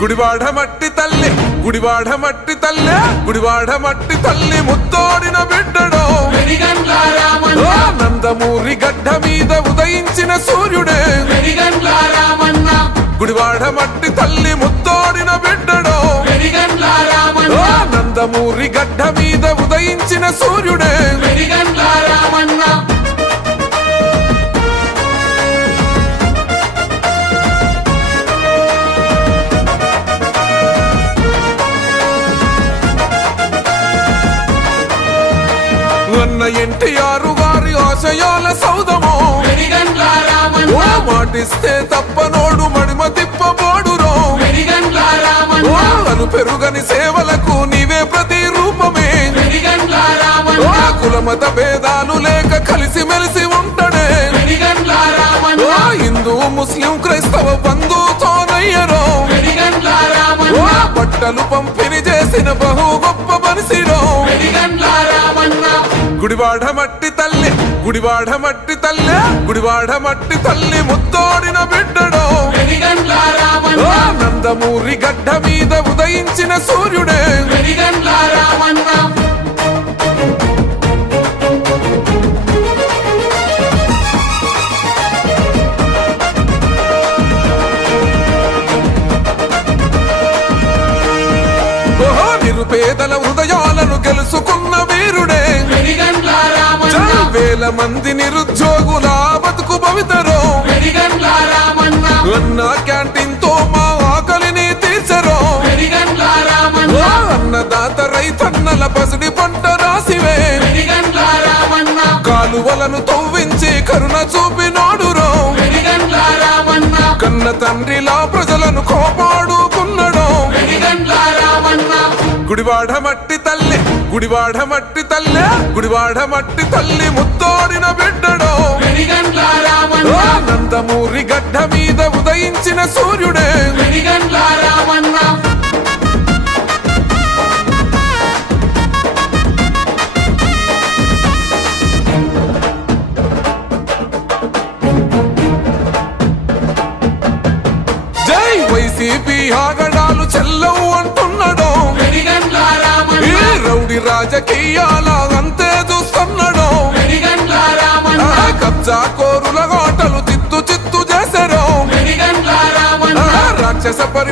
గుడివాడ మట్టి తల్లి గుడివాడ మట్టి తల్లి గుడివాడ మట్టి తల్లి ముత్తోడిన బిడ్డడో నందమూరి గడ్డ మీద ఉదయించిన సూర్యుడే గుడివాడ మట్టి తల్లి ముత్తోడిన బిడ్డడో నందమూరి గడ్డ మీద ఉదయించిన సూర్యుడే అన్న ఎన్టీఆర్ గారి ఆశయాల సౌదమో మాటిస్తే తప్పనోడు మడిమ తిప్పబోడురో అను పెరుగని సేవలకు నీవే ప్రతి రూపమే కులమత భేదాలు లేక కలిసి మెలిసి ఉంటడే హిందూ ముస్లిం క్రైస్తవ బంధుతోనయ్యరో బట్టలు పంపిణీ చేసిన బహు గొప్ప మనిషిరో గుడివాడ మట్టి తల్లి గుడివాడ మట్టి తల్లి గుడివాడ మట్టి తల్లి ముత్తోడిన బిడ్డడో నందమూరి గడ్డ మీద ఉదయించిన సూర్యుడే నిరుపేదల హృదయాలను గెలుచుకున్న వీరుడే వేల మంది నిరుద్యోగుల బతుకు భవితరో అన్న క్యాంటీన్ తో మా ఆకలిని తీర్చరో అన్నదాత రైతన్నల పసిడి పంట రాసివే కాలువలను తవ్వించి కరుణ చూపినోడురో కన్న తండ్రిలా ప్రజలను కోపాడుకున్నడో గుడివాడ మట్టి తల్లి గుడివాడ మట్టి తల్లి గుడివాడ మట్టి తల్లి ముత్తోడిన బిడ్డడో నందమూరి గడ్డ మీద ఉదయించిన సూర్యుడే జై వైసీపీ ఆగడాలు చెల్లవు అంటున్నాడో రౌడి రాజకీయాల అంతే చూస్తున్నాడో కబ్జా